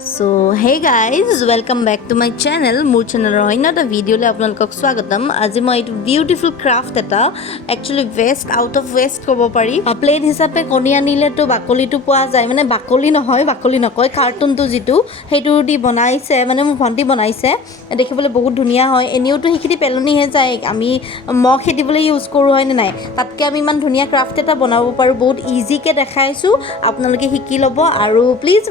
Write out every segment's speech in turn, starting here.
So hey guys, welcome back to my channel. মোৰ চেনেলৰ অন্য এটা ভিডিঅ'লৈ আপোনালোকক স্বাগতম। আজি মই এইটো বিউটিফুল ক্ৰাফ্ট এটা actually waste out of waste ক'ব পাৰি। প্লেট হিচাপে কণী আনিলেতো বাকলিটো পোৱা যায়, মানে বাকলি নহয়, বাকলি নকয়, কাৰ্টুনটো যিটো সেইটো দি বনাইছে, মানে মোৰ ভণ্টি বনাইছে। দেখিবলৈ বহুত ধুনীয়া হয়। এনেওতো সেইখিনি পেলনিহে যায়, আমি মহ খেদিবলৈ ইউজ কৰোঁ হয়নে নাই। তাতকৈ আমি ইমান ধুনীয়া ক্ৰাফ্ট এটা বনাব পাৰোঁ, বহুত ইজিকৈ দেখাইছোঁ। আপোনালোকে শিকি ল'ব আৰু প্লিজ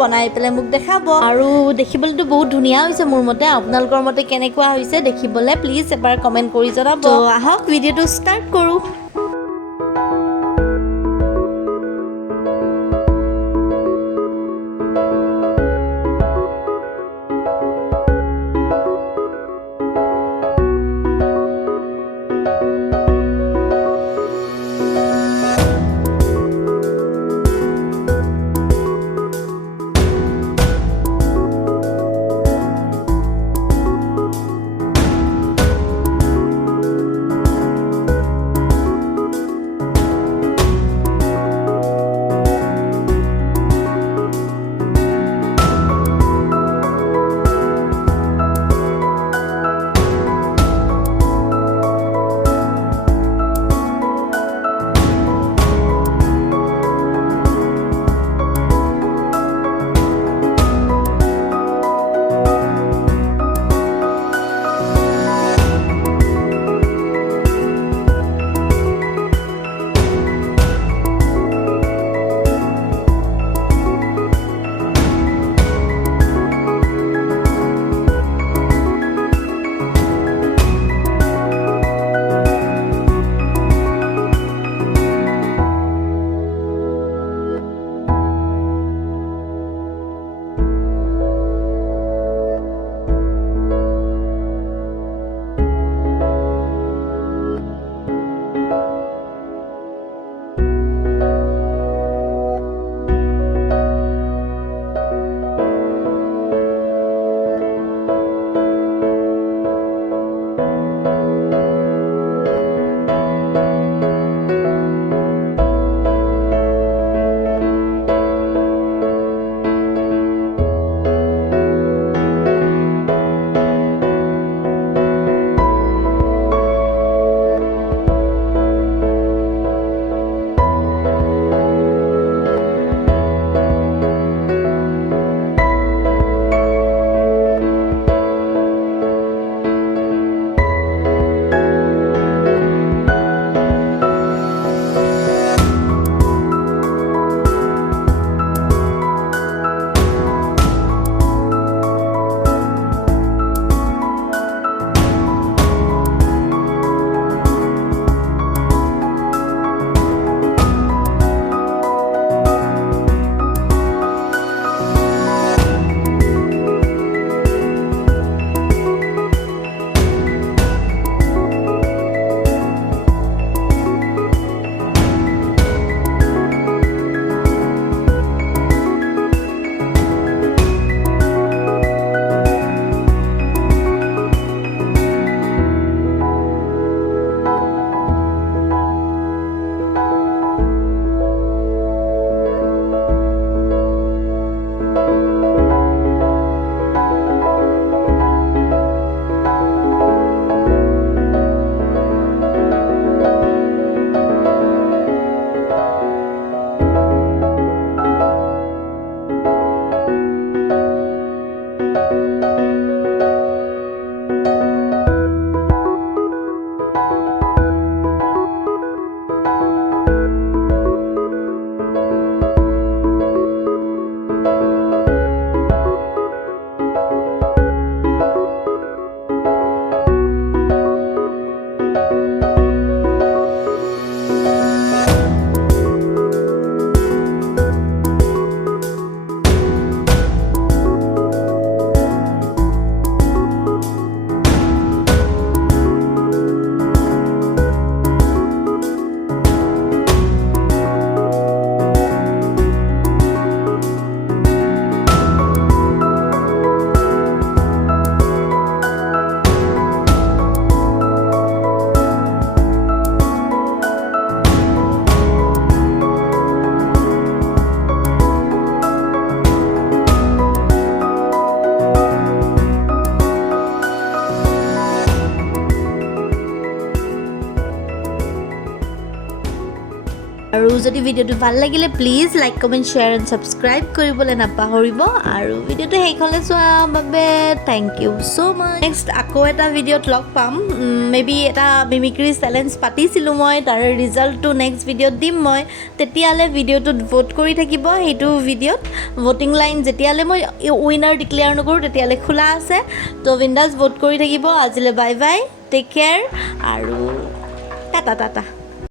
বনাই পেলাই মোক দেখাব। আৰু দেখিবলৈতো বহুত ধুনীয়া হৈছে মোৰ মতে। আপোনালোকৰ মতে কেনেকুৱা হৈছে দেখিবলৈ প্লিজ এবাৰ কমেণ্ট কৰি জনাব। তো আহক ভিডিঅ'টো ষ্টাৰ্ট কৰোঁ। আৰু যদি ভিডিঅ'টো ভাল লাগিলে please like comment share and subscribe কৰিবলৈ নাপাহৰিব আৰু ভিডিঅ'টো শেষলৈ চোৱাৰ বাবে thank you so' much next আকৌ এটা ভিডিঅ'ত লগ পাম মেবি এটা মিমিক্ৰি চেলেঞ্জ পাতিছিলোঁ মই তাৰ ৰিজাল্টটো নেক্সট ভিডিঅ'ত দিম মই তেতিয়ালৈ ভিডিঅ'টোত ভোট কৰি থাকিব সেইটো ভিডিঅ'ত ভোটিং লাইন যেতিয়ালৈ মই উইনাৰ ডিক্লেয়াৰ নকৰোঁ তেতিয়ালৈ খোলা আছে তো বিন্দাছ ভোট কৰি থাকিব আজিলৈ বাই বাই টেক কেয়াৰ আৰু টাটা টাটা